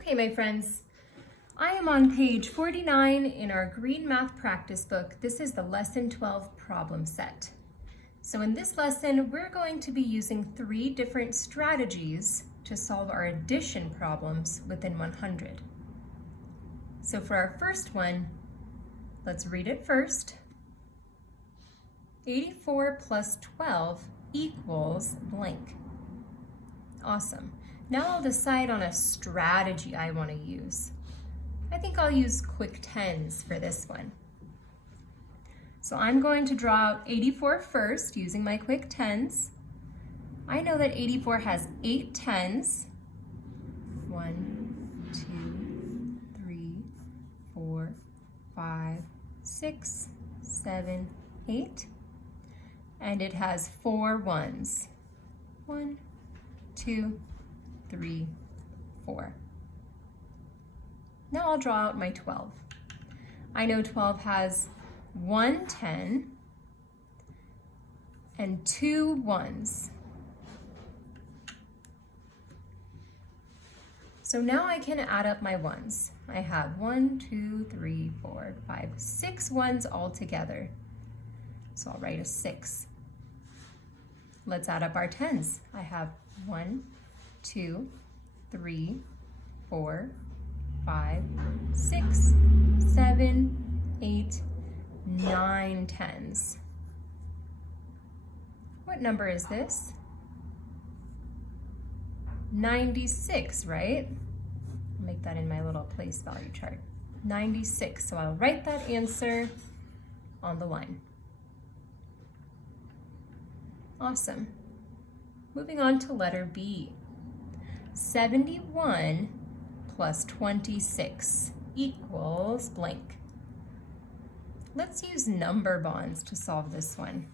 Okay, my friends, I am on page 49 in our Green Math Practice book. This is the Lesson 12 problem set. So in this lesson, we're going to be using 3 different strategies to solve our addition problems within 100. So for our first one, let's read it first. 84 plus 12 equals blank. Awesome. Now I'll decide on a strategy I want to use. I think I'll use quick tens for this one. So I'm going to draw out 84 first using my quick tens. I know that 84 has 8 tens. 1, 2, 3, 4, 5, 6, 7, 8. And it has 4 ones. 1, 2, 3, 4. Now I'll draw out my 12. I know 12 has 1 10 and 2 ones. So now I can add up my ones. I have 1, 2, 3, 4, 5, 6 ones all together. So I'll write a 6. Let's add up our tens. I have 1, 2, 3, 4, 5, 6, 7, 8, 9 tens. What number is this? 96, right? I'll make that in my little place value chart. 96, so I'll write that answer on the line. Awesome. Moving on to letter B. 71 plus 26 equals blank. Let's use number bonds to solve this one.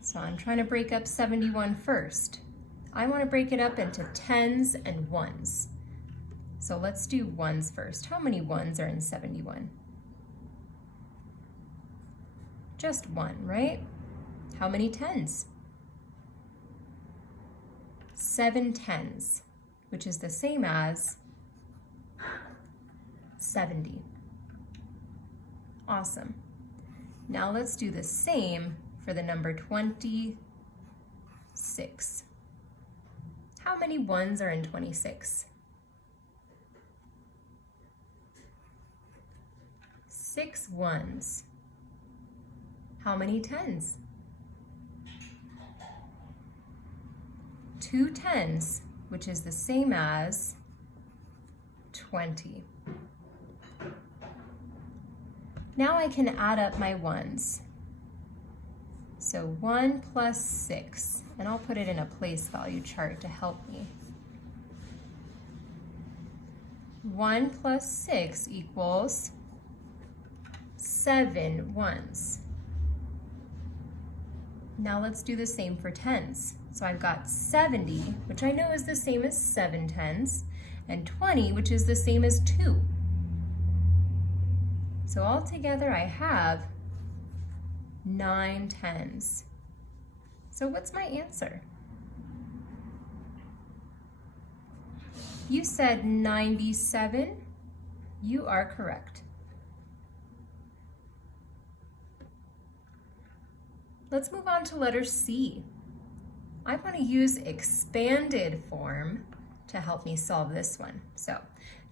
So I'm trying to break up 71 first. I want to break it up into tens and ones. So let's do ones first. How many ones are in 71? Just 1, right? How many tens? 7 tens, which is the same as 70. Awesome. Now let's do the same for the number 26. How many ones are in 26? 6 ones. How many tens? 2 tens, which is the same as 20. Now I can add up my ones. So 1 plus 6, and I'll put it in a place value chart to help me. 1 plus 6 equals 7 ones. Now let's do the same for tens. So I've got 70, which I know is the same as 7 tens, and 20, which is the same as 2. So altogether I have 9 tens. So what's my answer? You said 97. You are correct. Let's move on to letter C. I want to use expanded form to help me solve this one. So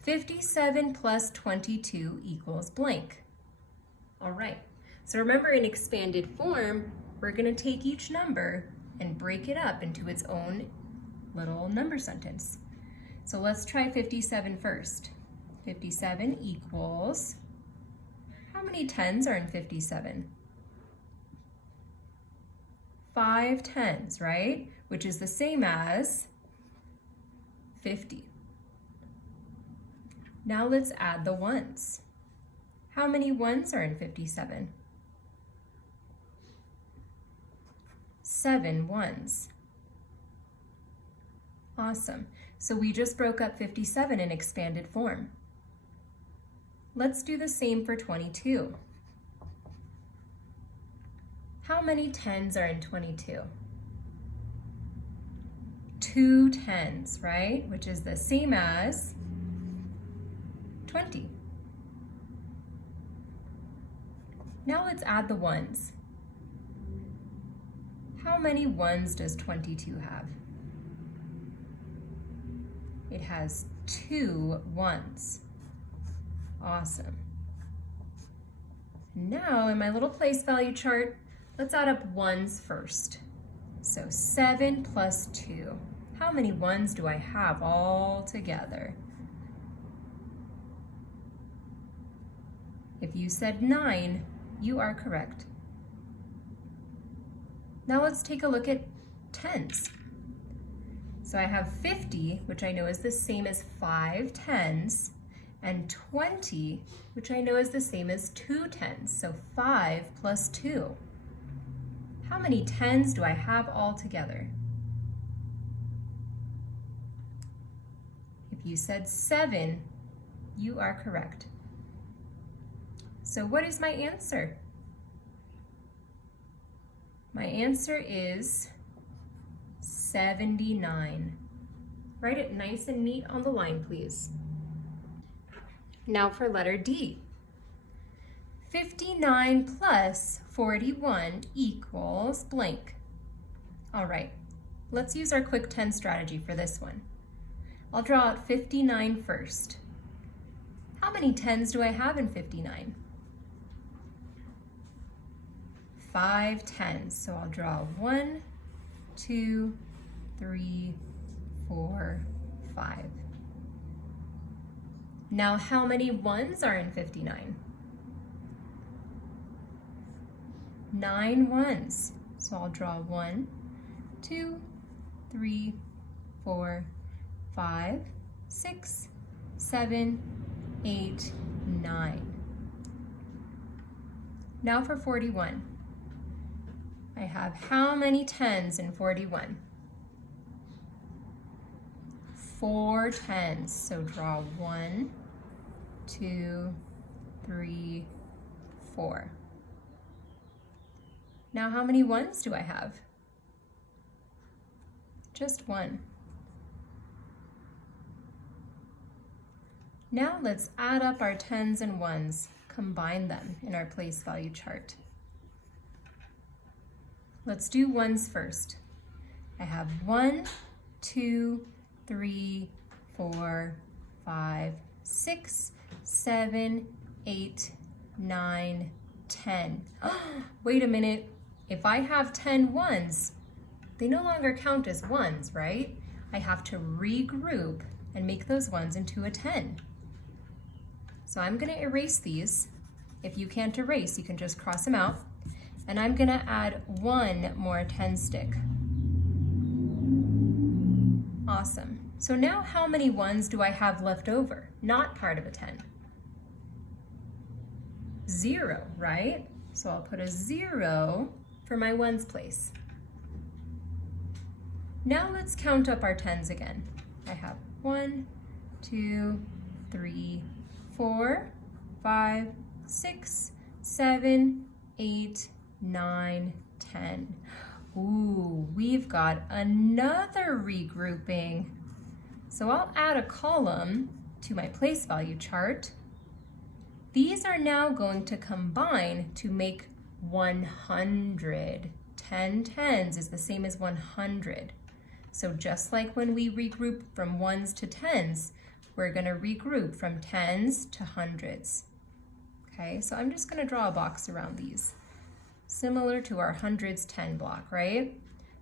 57 plus 22 equals blank. All right, so remember in expanded form, we're going to take each number and break it up into its own little number sentence. So let's try 57 first. 57 equals, how many tens are in 57? 5 tens, right? Which is the same as 50. Now let's add the ones. How many ones are in 57? 7 ones. Awesome. So we just broke up 57 in expanded form. Let's do the same for 22. How many tens are in 22? 2 tens, right? Which is the same as 20. Now let's add the ones. How many ones does 22 have? It has 2 ones. Awesome. Now in my little place value chart, let's add up ones first. So 7 plus 2. How many ones do I have all together? If you said 9, you are correct. Now let's take a look at tens. So I have 50, which I know is the same as 5 tens, and 20, which I know is the same as 2 tens, so 5 plus 2. How many tens do I have all together? If you said 7, you are correct. So what is my answer? My answer is 79. Write it nice and neat on the line, please. Now for letter D. 59 plus 41 equals blank. All right, let's use our quick 10 strategy for this one. I'll draw out 59 first. How many tens do I have in 59? 5 tens, so I'll draw 1, 2, 3, 4, 5. Now how many ones are in 59? 9 ones, so I'll draw 1, 2, 3, 4, 5, 6, 7, 8, 9. Now for 41. I have how many tens in 41? 4 tens, so draw 1, 2, 3, 4. Now how many ones do I have? Just 1. Now let's add up our tens and ones, combine them in our place value chart. Let's do ones first. I have 1, 2, 3, 4, 5, 6, 7, 8, 9, 10. Wait a minute. If I have 10 ones, they no longer count as ones, right? I have to regroup and make those ones into a 10. So I'm going to erase these. If you can't erase, you can just cross them out. And I'm going to add 1 more 10 stick. Awesome. So now how many ones do I have left over? Not part of a 10. 0, right? So I'll put a 0 for my ones place. Now let's count up our tens again. I have 1, 2, 3, 4, 5, 6, 7, 8, 9, 10. Ooh, we've got another regrouping. So I'll add a column to my place value chart. These are now going to combine to make 100. 10 tens is the same as 100. So just like when we regroup from ones to tens, we're going to regroup from tens to hundreds. Okay, so I'm just going to draw a box around these, similar to our hundreds 10 block, right?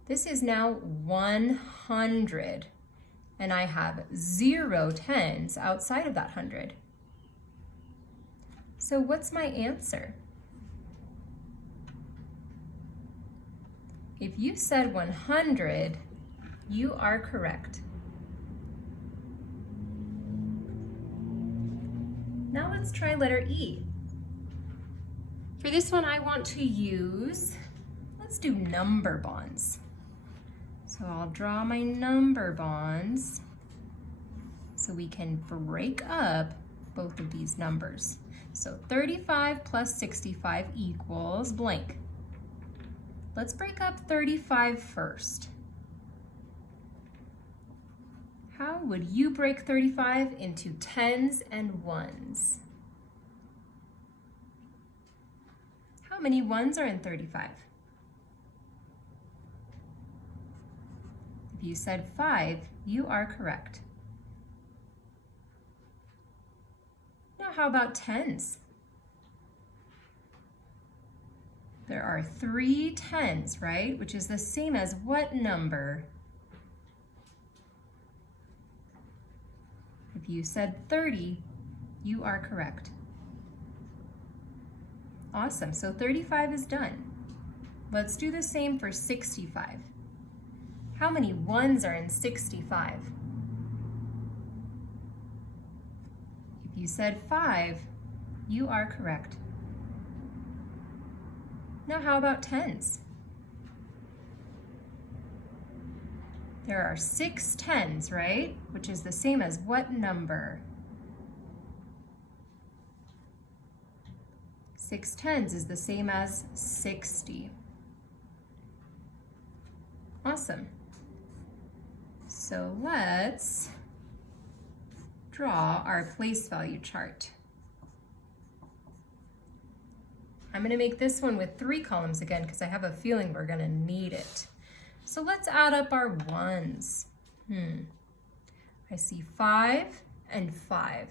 This is now 100, and I have 0 tens outside of that 100. So what's my answer? If you said 100, you are correct. Now let's try letter E. For this one, I want to use, let's do number bonds. So I'll draw my number bonds so we can break up both of these numbers. So 35 plus 65 equals blank. Let's break up 35 first. would you break 35 into tens and ones? How many ones are in 35? If you said 5, you are correct. Now how about tens? There are 3 tens, right? Which is the same as what number? If you said 30, you are correct. Awesome, so 35 is done. Let's do the same for 65. How many ones are in 65? If you said 5, you are correct. Now how about tens? There are 6 tens, right? Which is the same as what number? 6 tens is the same as 60. Awesome. So let's draw our place value chart. I'm going to make this one with 3 columns again because I have a feeling we're going to need it. So let's add up our ones. I see 5 and 5.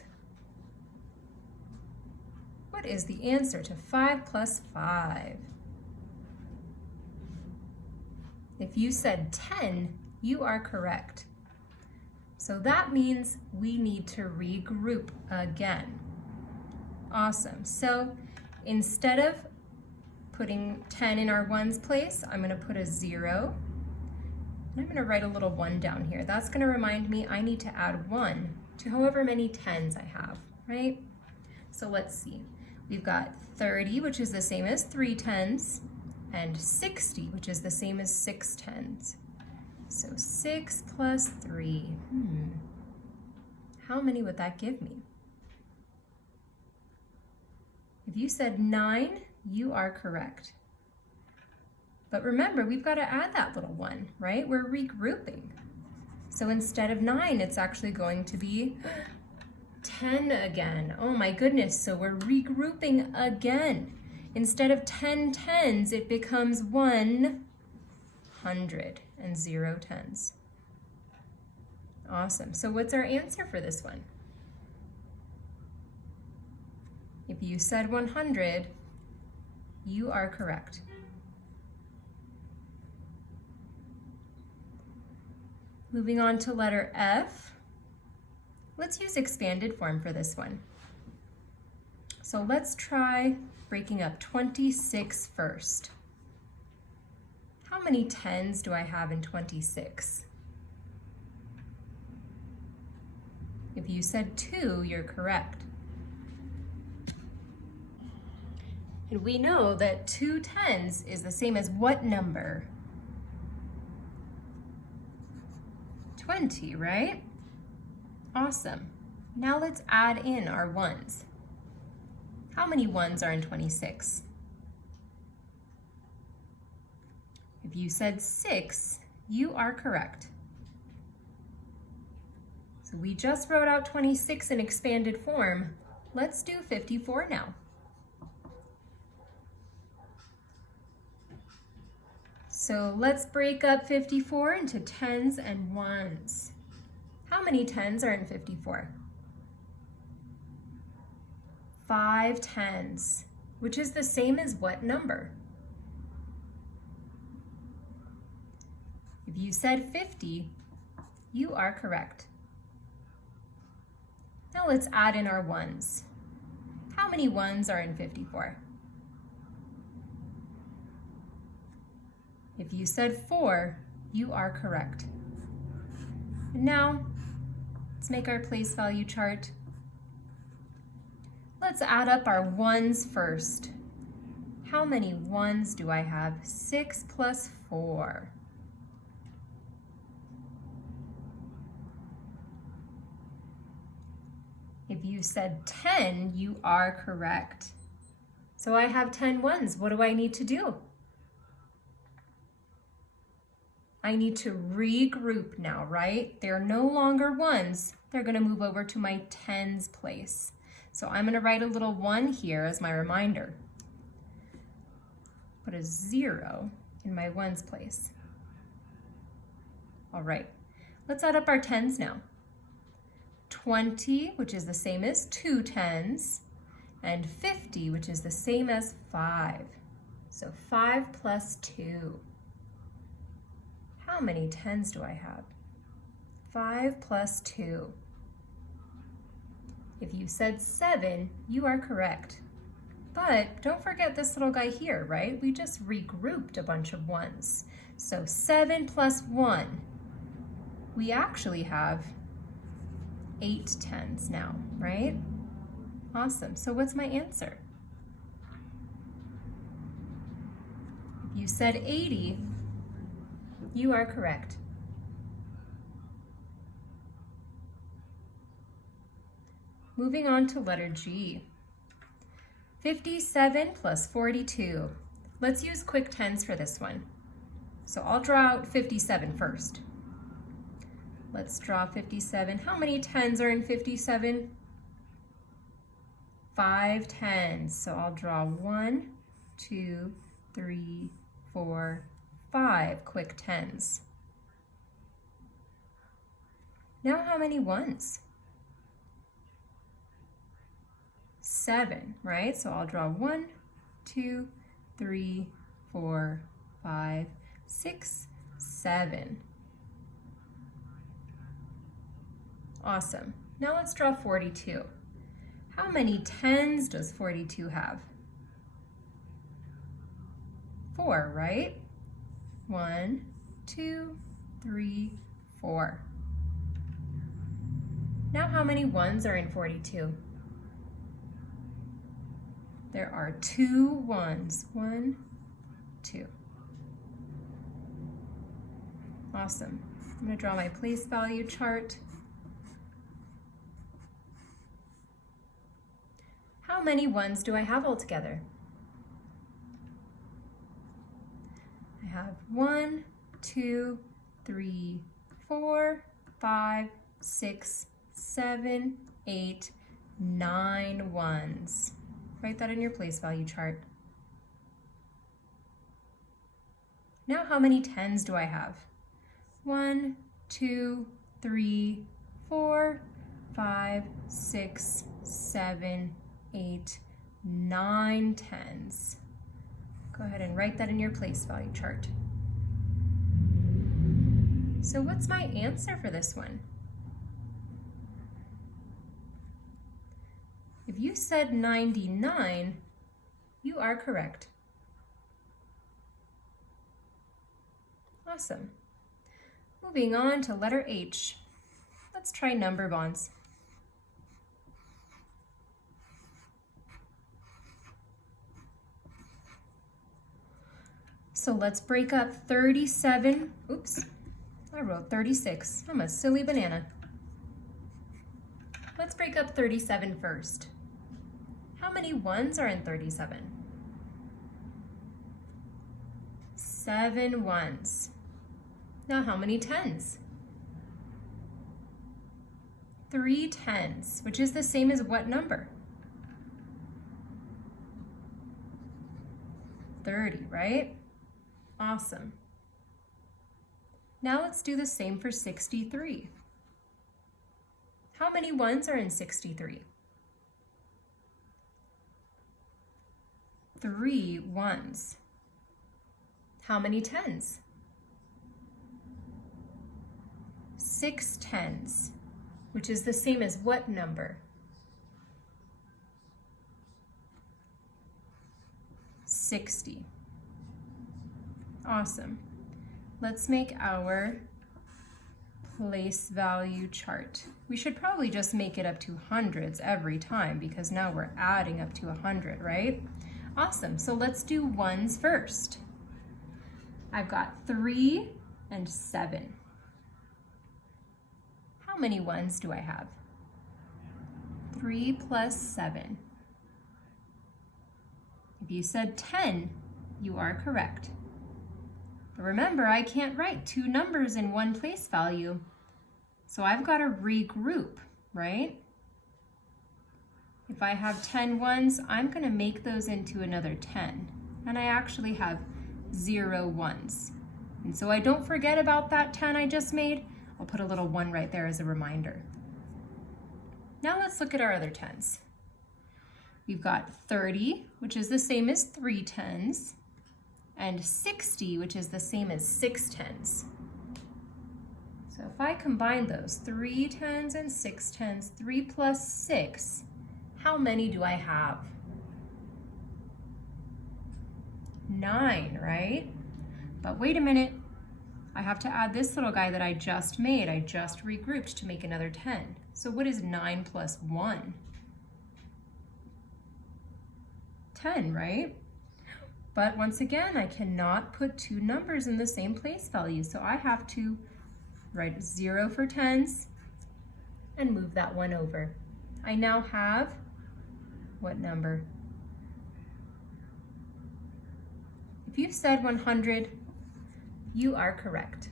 What is the answer to 5 plus 5? If you said 10, you are correct. So that means we need to regroup again. Awesome. So instead of putting 10 in our ones place, I'm going to put a 0. And I'm going to write a little 1 down here. That's going to remind me I need to add 1 to however many tens I have, right? So let's see. We've got 30, which is the same as 3 tens, and 60, which is the same as 6 tens. So 6 plus 3. How many would that give me? If you said 9, you are correct. But remember, we've got to add that little 1, right? We're regrouping. So instead of 9, it's actually going to be 10 again. Oh my goodness, so we're regrouping again. Instead of 10 tens, it becomes 100 and 0 tens. Awesome. So what's our answer for this one? If you said 100, you are correct. Moving on to letter F. Let's use expanded form for this one. So let's try breaking up 26 first. How many tens do I have in 26? If you said 2, you're correct. And we know that 2 tens is the same as what number? 20, right? Awesome. Now let's add in our ones. How many ones are in 26? If you said 6, you are correct. So we just wrote out 26 in expanded form. Let's do 54 now. So let's break up 54 into tens and ones. How many tens are in 54? 5 tens, which is the same as what number? If you said 50, you are correct. Now let's add in our ones. How many ones are in 54? If you said 4, you are correct. And now, let's make our place value chart. Let's add up our ones first. How many ones do I have? 6 plus 4. If you said 10, you are correct. So I have 10 ones. What do I need to do? I need to regroup now, right? They're no longer ones. They're going to move over to my tens place. So I'm going to write a little 1 here as my reminder. Put a 0 in my ones place. All right, let's add up our tens now. 20, which is the same as 2 tens, and 50, which is the same as 5. So 5 plus 2. How many tens do I have? 5 plus 2. If you said 7, you are correct. But don't forget this little guy here, right? We just regrouped a bunch of ones. So 7 plus 1. We actually have 8 tens now, right? Awesome. So what's my answer? If you said 80, you are correct. Moving on to letter G. 57 plus 42. Let's use quick tens for this one. So I'll draw out 57 first. Let's draw 57. How many tens are in 57? 5 tens. So I'll draw 1, 2, 3, 4, 5 quick tens. Now how many ones? 7, right? So I'll draw 1, 2, 3, 4, 5, 6, 7. Awesome. Now let's draw 42. How many tens does 42 have? 4, right? 1, 2, 3, 4. Now how many ones are in 42? There are 2 ones. 1, 2. Awesome. I'm going to draw my place value chart. How many ones do I have altogether? I have 1, 2, 3, 4, 5, 6, 7, 8, 9 ones. Write that in your place value chart. Now how many tens do I have? 1, 2, 3, 4, 5, 6, 7, 8, 9 tens. Go ahead and write that in your place value chart. So what's my answer for this one? If you said 99, you are correct. Awesome. Moving on to letter H. Let's try number bonds. So let's break up 37. Oops, I wrote 36. I'm a silly banana. Let's break up 37 first. How many ones are in 37? 7 ones. Now how many tens? 3 tens, which is the same as what number? 30, right? Awesome. Now let's do the same for 63. How many ones are in 63? 3 ones. How many tens? 6 tens, which is the same as what number? 60. Awesome. Let's make our place value chart. We should probably just make it up to hundreds every time because now we're adding up to 100, right? Awesome. So let's do ones first. I've got 3 and 7. How many ones do I have? 3 plus 7. If you said 10, you are correct. But remember, I can't write two numbers in one place value. So I've got to regroup, right? If I have 10 ones, I'm going to make those into another 10. And I actually have 0 ones. And so I don't forget about that 10 I just made. I'll put a little 1 right there as a reminder. Now let's look at our other 10s. We've got 30, which is the same as 3 10s, and 60, which is the same as 6 10s. So if I combine those, 3 10s and 6 10s, 3 plus 6, how many do I have? 9, right? But wait a minute, I have to add this little guy that I just made. I just regrouped to make another 10. So what is 9 plus 1? 10, right? But once again, I cannot put two numbers in the same place value, so I have to write 0 for 10s and move that 1 over. I now have what number? If you said 100, you are correct.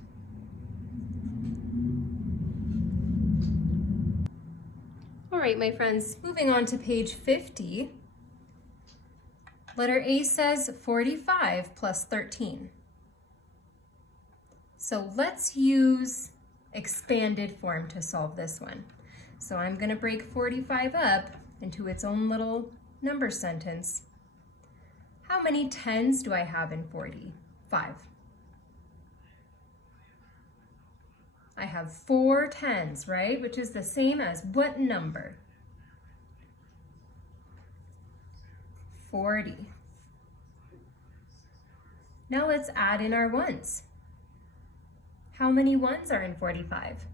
All right, my friends, moving on to page 50. Letter A says 45 plus 13. So let's use expanded form to solve this one. So I'm going to break 45 up into its own little number sentence. How many 10s do I have in 40? 5. I have 4 10s, right? Which is the same as what number? 40. Now let's add in our ones. How many ones are in 45?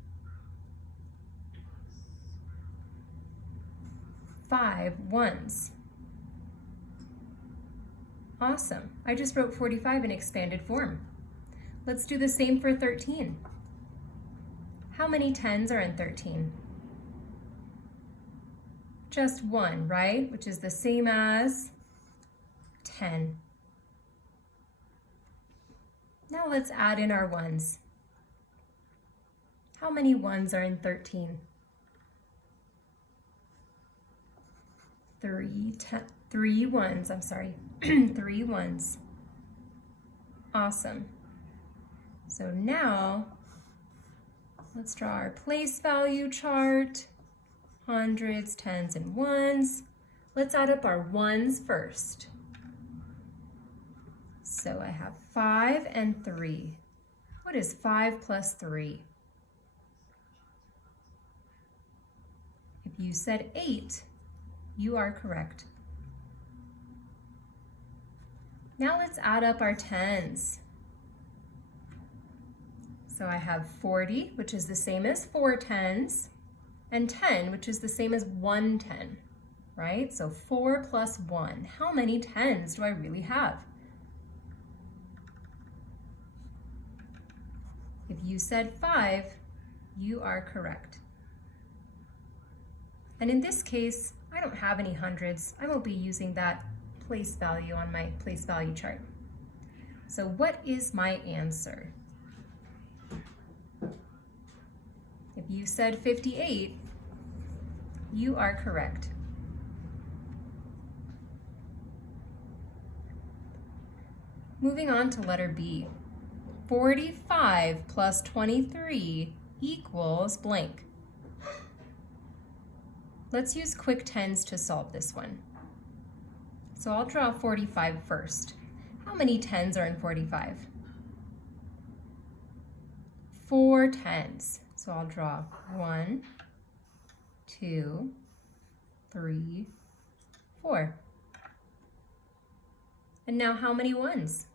5 ones. Awesome. I just wrote 45 in expanded form. Let's do the same for 13. How many 10s are in 13? Just 1, right? Which is the same as 10. Now let's add in our ones. How many ones are in 13? 3 ones, I'm sorry, 3 ones. Awesome. So now, let's draw our place value chart. Hundreds, 10s, and 1s. Let's add up our 1s first. So I have 5 and 3. What is 5 plus 3? If you said 8, you are correct. Now let's add up our 10s. So I have 40, which is the same as 4 10s, and 10, which is the same as 1 10, right? So 4 plus 1. How many 10s do I really have? If you said 5, you are correct. And in this case, I don't have any hundreds. I won't be using that place value on my place value chart. So what is my answer? If you said 58, you are correct. Moving on to letter B. 45 plus 23 equals blank. Let's use quick 10s to solve this one. So I'll draw 45 first. How many 10s are in 45? 4 10s. So I'll draw 1, 2, 3, 4. And now how many 1s?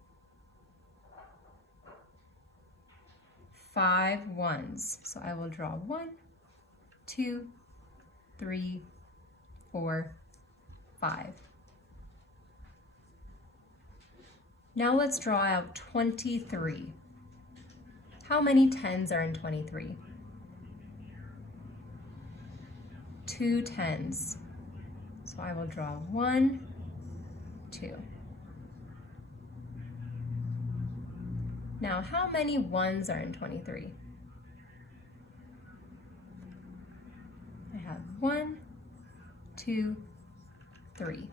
5 1s. So I will draw 1, 2, 3, 4, 5. Now let's draw out 23. How many 10s are in 23? 2 10s. So I will draw 1, 2. Now, how many ones are in 23? I have 1, 2, 3.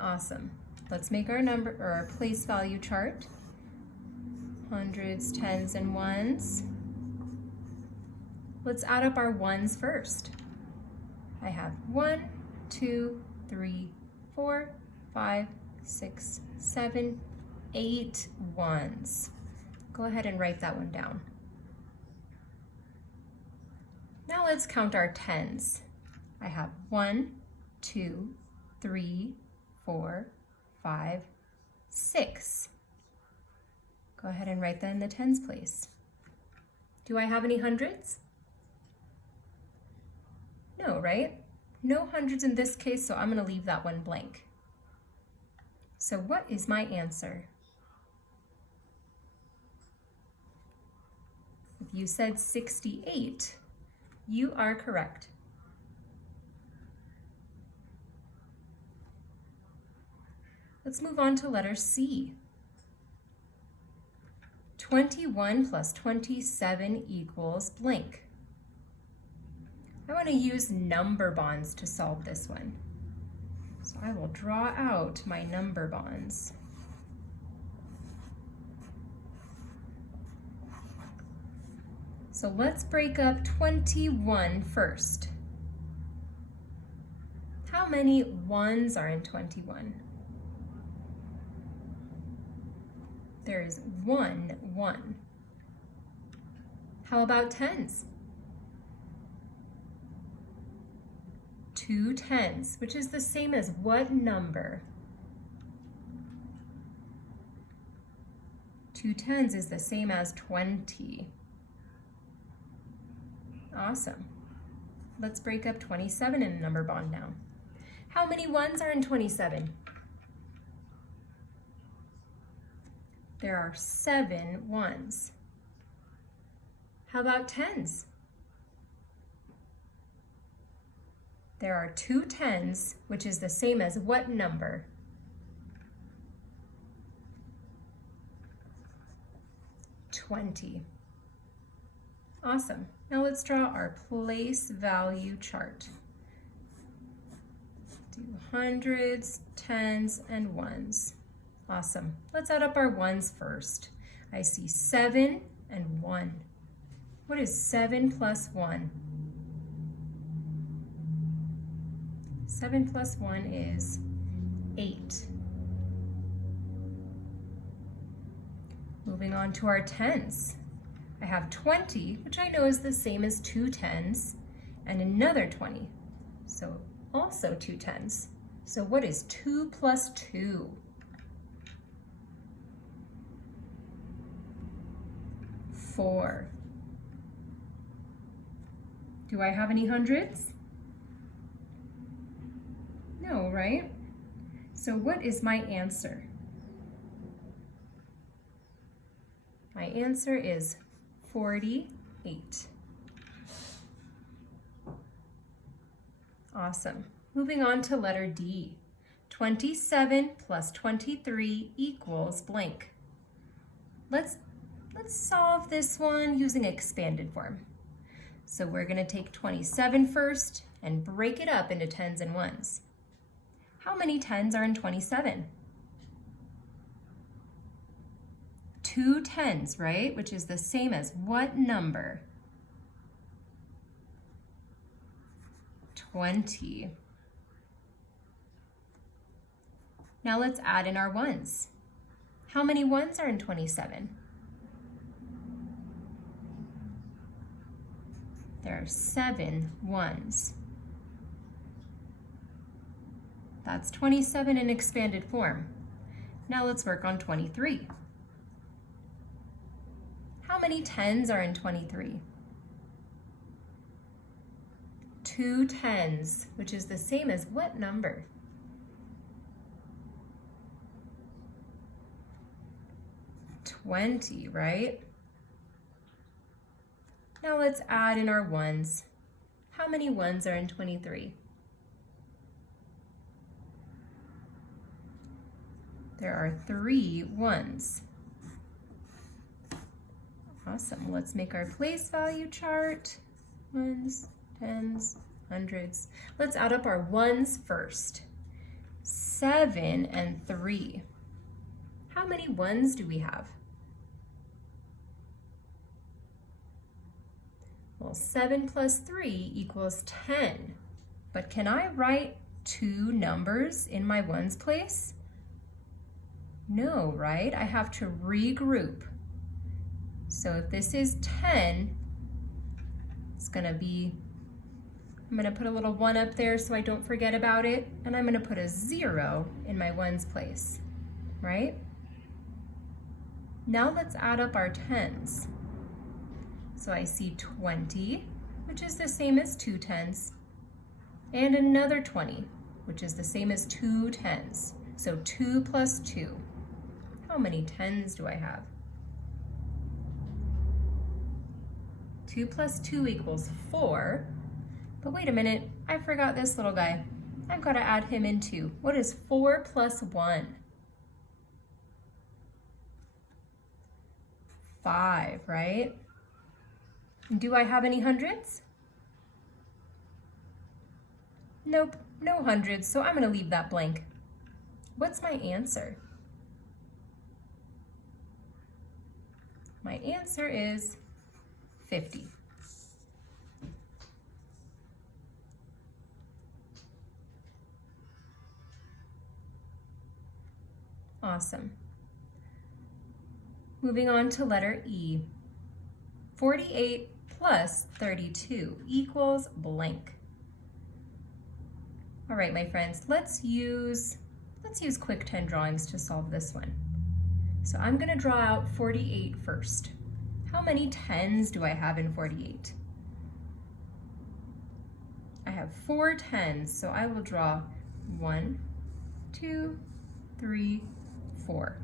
Awesome. Let's make our number or our place value chart. Hundreds, tens, and ones. Let's add up our ones first. I have 1, 2, 3, 4, 5, 6, 7, 8 ones. Go ahead and write that one down. Now let's count our tens. I have 1, 2, 3, 4, 5, 6. Go ahead and write that in the tens place. Do I have any hundreds? No, right? No hundreds in this case, so I'm going to leave that one blank. So what is my answer? If you said 68, you are correct. Let's move on to letter C. 21 plus 27 equals blank. I want to use number bonds to solve this one. So I will draw out my number bonds. So let's break up 21 first. How many ones are in 21? There is 1 1. How about tens? 2 tens, which is the same as what number? 2 tens is the same as 20. Awesome. Let's break up 27 in a number bond now. How many ones are in 27? There are 7 ones. How about tens? There are 2 tens, which is the same as what number? 20. Awesome. Now let's draw our place value chart. Do hundreds, tens, and ones. Awesome. Let's add up our ones first. I see 7 and 1. What is 7 plus 1? 7 plus 1 is 8. Moving on to our tens. I have 20, which I know is the same as 2 tens, and another 20. So also 2 tens. So what is 2 plus 2? 4. Do I have any hundreds? No, right? So what is my answer? My answer is 48. Awesome. Moving on to letter D. 27 plus 23 equals blank. Let's solve this one using expanded form. So we're going to take 27 first and break it up into tens and ones. How many tens are in 27? 2 tens, right? Which is the same as what number? 20. Now let's add in our ones. How many ones are in 27? There are 7 ones. That's 27 in expanded form. Now let's work on 23. How many tens are in 23? 2 tens, which is the same as what number? 20, right? Now let's add in our ones. How many ones are in 23? There are 3 ones. Awesome. Let's make our place value chart. Ones, tens, hundreds. Let's add up our ones first. 7 and 3. How many ones do we have? Well, 7 plus 3 equals 10. But can I write 2 numbers in my ones place? No, right? I have to regroup. So if this is 10, it's gonna be, I'm gonna put a little 1 up there so I don't forget about it, and I'm gonna put a 0 in my ones place, right? Now let's add up our tens. So I see 20, which is the same as 2 tens, and another 20, which is the same as 2 tens. So 2 plus 2. How many tens do I have? 2 plus 2 equals 4. But wait a minute, I forgot this little guy. I've got to add him in too. What is 4 plus 1? 5, right? Do I have any hundreds? Nope, no hundreds, so I'm going to leave that blank. What's my answer? My answer is 50. Awesome. Moving on to letter E. 48 plus 32 equals blank. All right, my friends, let's use quick 10 drawings to solve this one. So I'm going to draw out 48 first. How many tens do I have in 48? I have 4 tens, so I will draw 1, 2, 3, 4.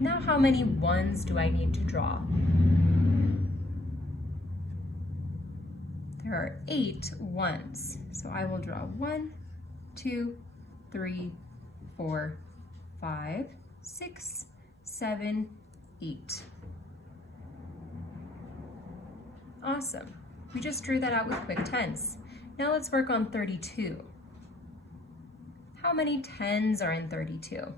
Now how many ones do I need to draw? There are 8 ones, so I will draw 1, 2, 3, 4, 5, 6, 7, 8. Awesome. We just drew that out with quick tens. Now let's work on 32. How many tens are in 32?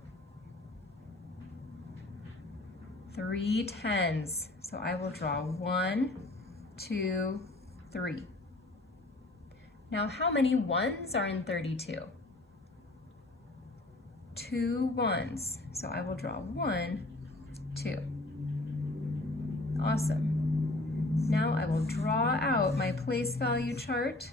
3 tens. So I will draw 1, 2, 3. Now how many ones are in 32? 2 ones. So I will draw 1, 2. Awesome. Now I will draw out my place value chart.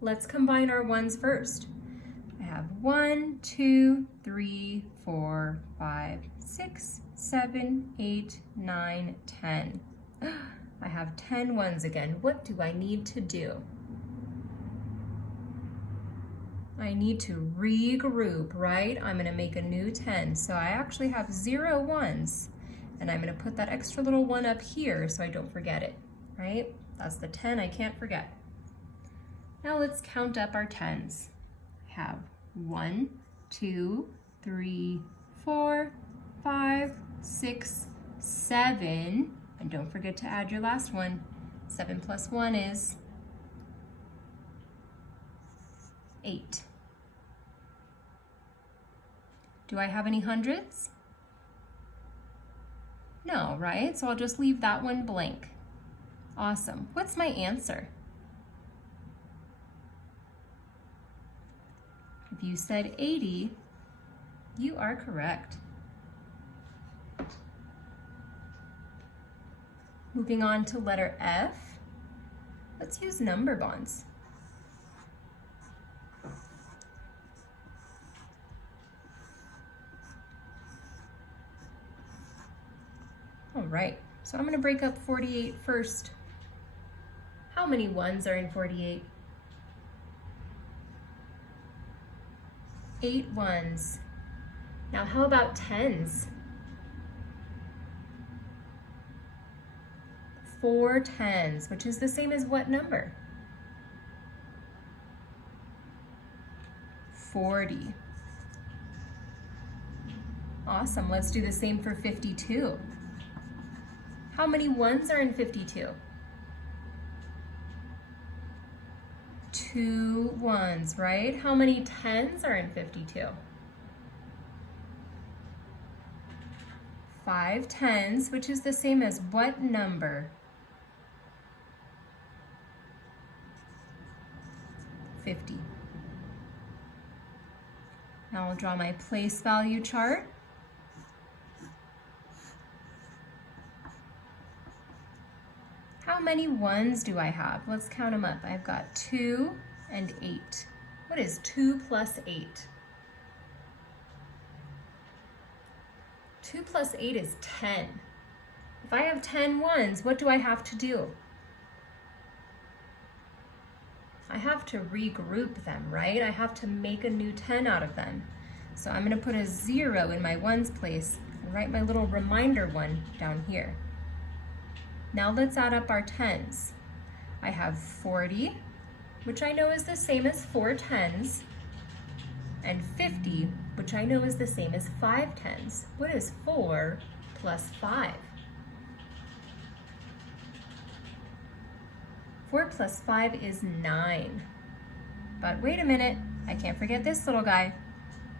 Let's combine our ones first. I have 1, 2, 3, 4, 5, 6, 7, 8, 9, 10. I have 10 ones again. What do I need to do? I need to regroup, right? I'm gonna make a new 10. So I actually have 0 ones, and I'm gonna put that extra little 1 up here so I don't forget it, right? That's the 10 I can't forget. Now let's count up our tens. I have 1, 2, 3, 4, 5, 6, 7, and don't forget to add your last one. 7 plus 1 is 8. Do I have any hundreds? No, right? So I'll just leave that one blank. Awesome. What's my answer? If you said 80, you are correct. Moving on to letter F, let's use number bonds. All right, so I'm going to break up 48 first. How many ones are in 48? 8 ones. Now how about tens? 4 tens, which is the same as what number? 40. Awesome, let's do the same for 52. How many ones are in 52? 2 ones, right? How many tens are in 52? 5 tens, which is the same as what number? 50. Now I'll draw my place value chart. How many ones do I have? Let's count them up. I've got 2 and 8. What is 2 plus 8? 2 plus 8 is 10. If I have 10 ones, what do I have to do? I have to regroup them, right? I have to make a new 10 out of them. So I'm gonna put a 0 in my ones place and write my little reminder one down here. Now let's add up our tens. I have 40, which I know is the same as 4 tens, and 50, which I know is the same as 5 tens. What is 4 plus 5? 4 plus 5 is 9. But wait a minute, I can't forget this little guy.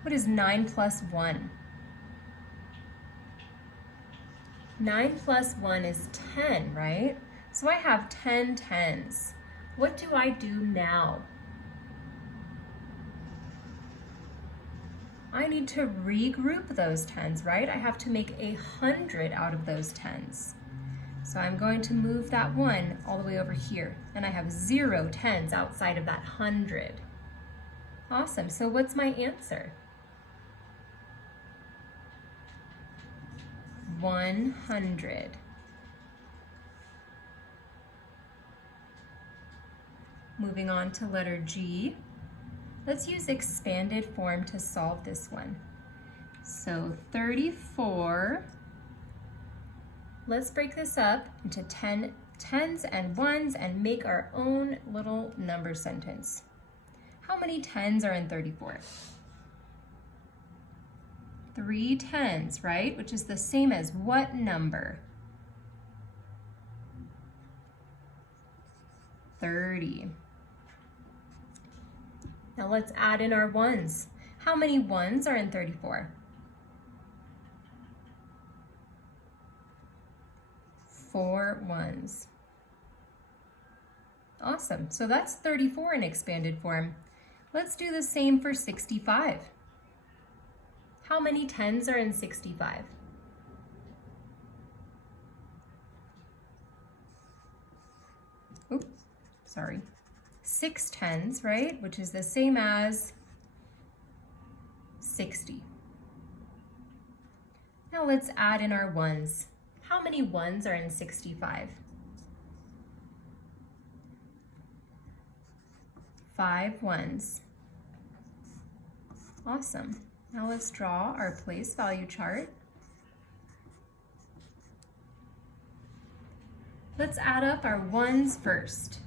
What is 9 plus 1? 9 plus 1 is 10, right? So I have 10 tens. What do I do now? I need to regroup those tens, right? I have to make 100 out of those tens. So I'm going to move that 1 all the way over here, and I have 0 tens outside of that 100. Awesome, so what's my answer? 100. Moving on to letter G. Let's use expanded form to solve this one. So 34. Let's break this up into 10 tens and ones and make our own little number sentence. How many tens are in 34? 3 tens, right? Which is the same as what number? 30. Now let's add in our ones. How many ones are in 34? 4 ones. Awesome, so that's 34 in expanded form. Let's do the same for 65. How many tens are in 65? Oops, sorry. 6 tens, right? Which is the same as 60. Now let's add in our ones. How many ones are in 65? 5 ones. Awesome. Now let's draw our place value chart. Let's add up our ones first.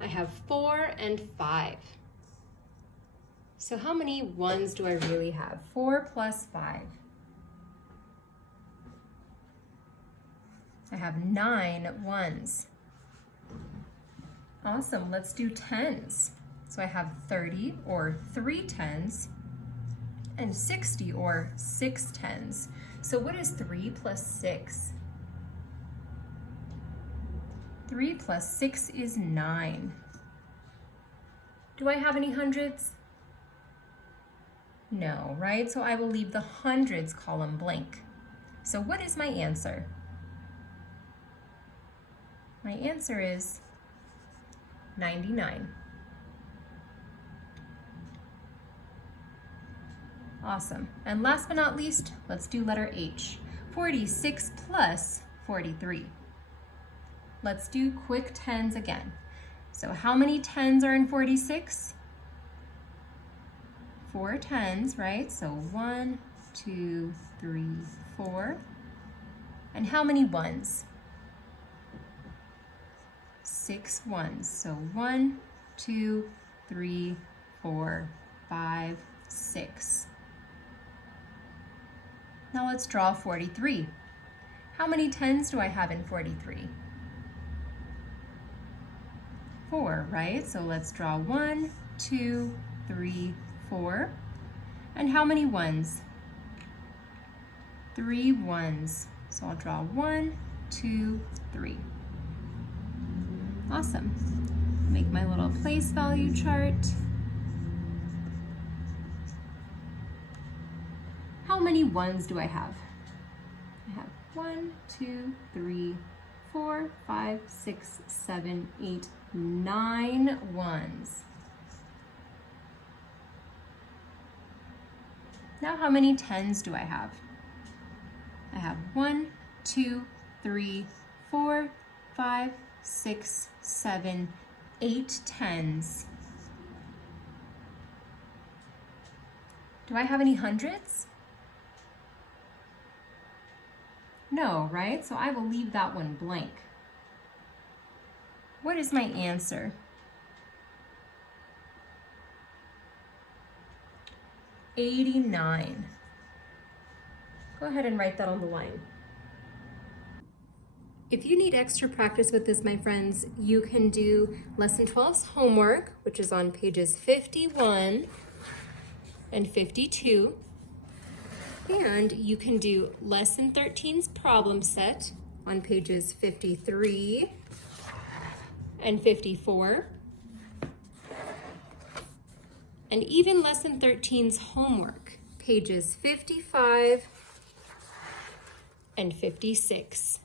I have 4 and 5. So how many ones do I really have? 4 plus 5. I have 9 ones. Awesome, let's do tens. So I have 30 or 3 tens and 60 or 6 tens. So what is 3 plus 6? 3 plus 6 is 9. Do I have any hundreds? No, right? So I will leave the hundreds column blank. So what is my answer? My answer is 99. Awesome. And last but not least, let's do letter H. 46 plus 43. Let's do quick tens again. So how many tens are in 46? 4 tens, right? So 1, 2, 3, 4. And how many ones? 6 ones. So 1, 2, 3, 4, 5, 6. Now let's draw 43. How many 10s do I have in 43? 4, right? So let's draw 1, 2, 3, 4. And how many 1s? 3 1s. So I'll draw 1, 2, 3. Awesome. Make my little place value chart. How many 1s do I have? I have 1, 2, 3, 4, 5, 6, 7, 8, 9 1s. Now how many 10s do I have? I have 1, 2, 3, 4, 5, 6, 7, 8 10s. Do I have any hundreds? No, right? So I will leave that one blank. What is my answer? 89. Go ahead and write that on the line. If you need extra practice with this, my friends, you can do Lesson 12's homework, which is on pages 51 and 52. And you can do Lesson 13's problem set on pages 53 and 54. And even Lesson 13's homework, pages 55 and 56.